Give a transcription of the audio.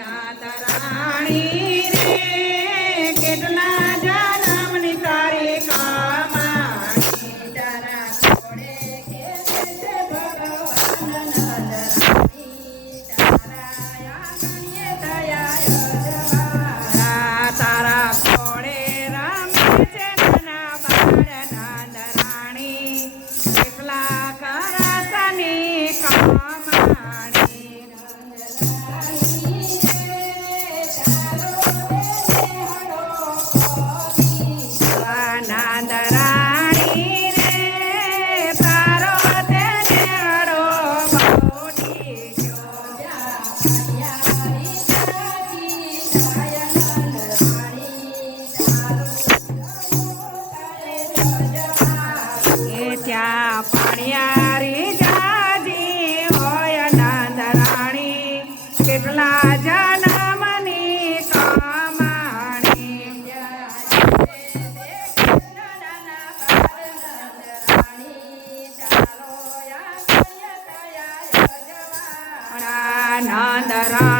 ನಾದ Mandaram.